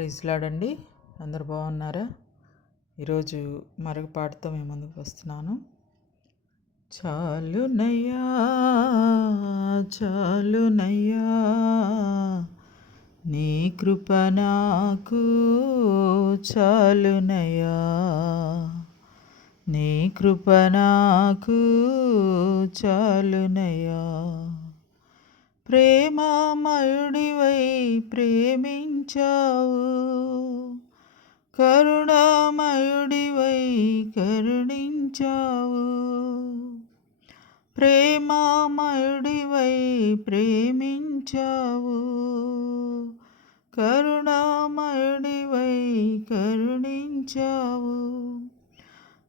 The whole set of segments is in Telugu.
Praise lord. అందరు బాగున్నారా? ఈరోజు మరొక పాటతో మీ ముందుకు వస్తున్నాను. చాలునయ్యా చాలునయ్యా నీ కృప నాకు చాలునయ్యా, నీ కృప నాకు చాలునయ్యా. ప్రేమమయుడివై ప్రేమించావు, కరుణామయుడివై కరుణించావు. ప్రేమమయుడివై ప్రేమించావు, కరుణామయుడివై కరుణించావు.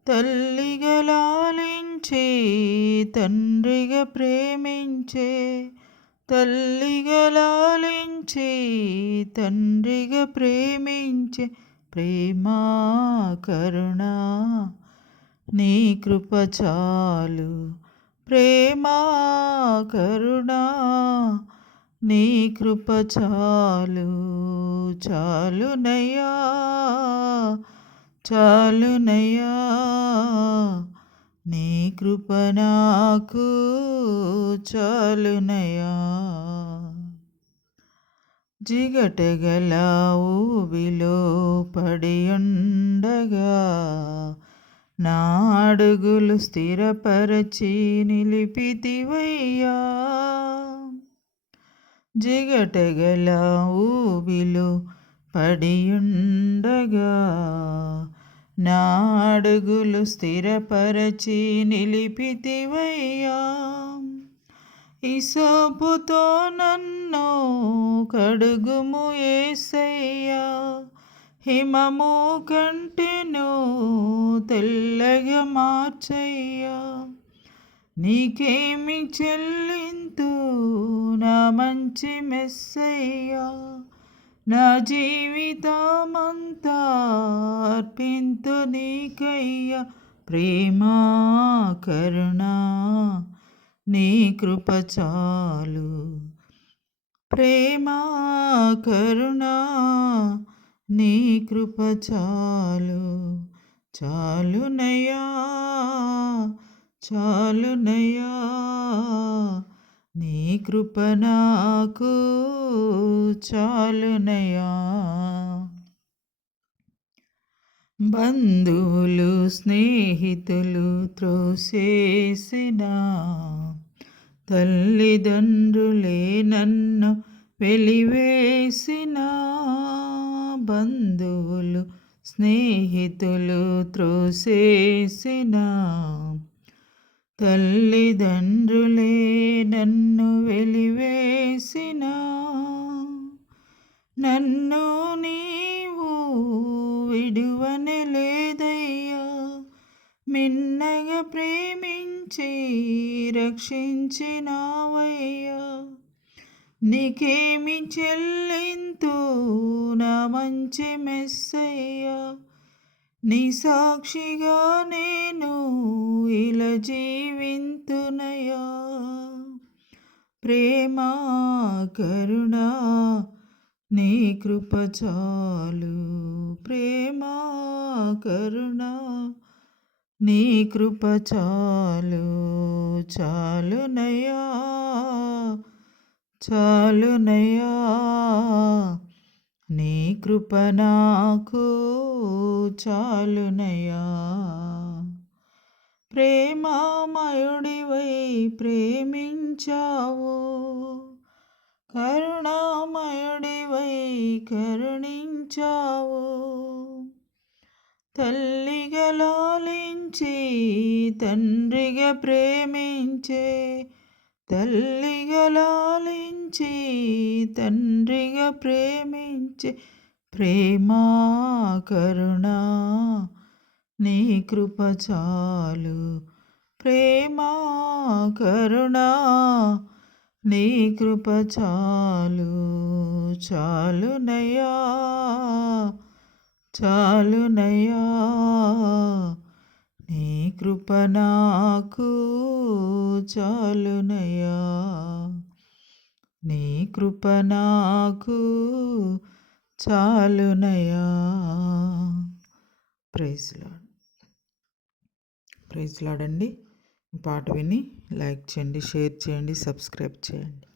తల్లిగా లాలించి తండ్రిగా ప్రేమించే, తల్లిగా లాలించి తండ్రిగా ప్రేమించే ప్రేమా కరుణ నీ కృప చాలు. ప్రేమా కరుణ నీ కృప చాలు. చాలునయ్యా చాలునయ్యా నీ కృప నాకు చాలునయ్యా. జిగటగల ఊబిలో పడి ఉండగా నా అడుగులు స్థిరపరచి నిలిపితివయ్యా. జిగటగల ఊబిలో పడి ఉండగా నా అడుగులు స్థిరపరచి నిలిపితివయ్యా. ఇసోపుతో నన్ను కడుగుము యేసయ్యా, హిమము కంటెను తెల్లగా మార్చయ్యా. నీకేమి చెల్లింతు నా మంచి మెస్సయ్యా, నా జీవితమంతా అర్పింతు నీకయ్యా. ప్రేమా కరుణ నీ కృప చాలు. ప్రేమా కరుణ నీ కృప చాలు. చాలునయ్యా చాలునయ్యా నీ కృప నాకు చాలునయ్యా. బంధువులు స్నేహితులు త్రోసేసిన, తల్లిదండ్రులే నన్ను వెలివేసిన. బంధువులు స్నేహితులు త్రోసేసిన, తల్లిదండ్రులే నన్ను వెలివేసిన. నన్ను నీవు విడువనే లేదయ్యా, మిన్నగా ప్రేమించి రక్షించినావయ్యా. నీకేమి చెల్లింతు నా మంచి మెస్సయ్యా, నీ సాక్షిగా నేను ఇలా జీవింతునయ్యా. ప్రేమా కరుణ నీ కృప చాలు. ప్రేమా కరుణ నీ కృప చాలు. చాలునయ్యా చాలునయ్యా నీ కృప నాకు చాలునయ్యా. ప్రేమమయుడివై ప్రేమించావు, కరుణామయుడివై కరుణించావు. తల్లిగా లాలించి తండ్రిగా ప్రేమించే, తల్లిగా లాలించి తండ్రిగా ప్రేమించే ప్రేమా కరుణ నీ కృప చాలు. ప్రేమా కరుణ నీ కృప చాలు. చాలునయ్యా చాలునయ్యా నీ కృప నాకు చాలునయ్యా. నీ కృప నాకు చాలునయా. Praise lord. ప్రైజ్ లార్డ్ అండి. పాట విని లైక్ చేయండి, షేర్ చేయండి, సబ్స్క్రైబ్ చేయండి.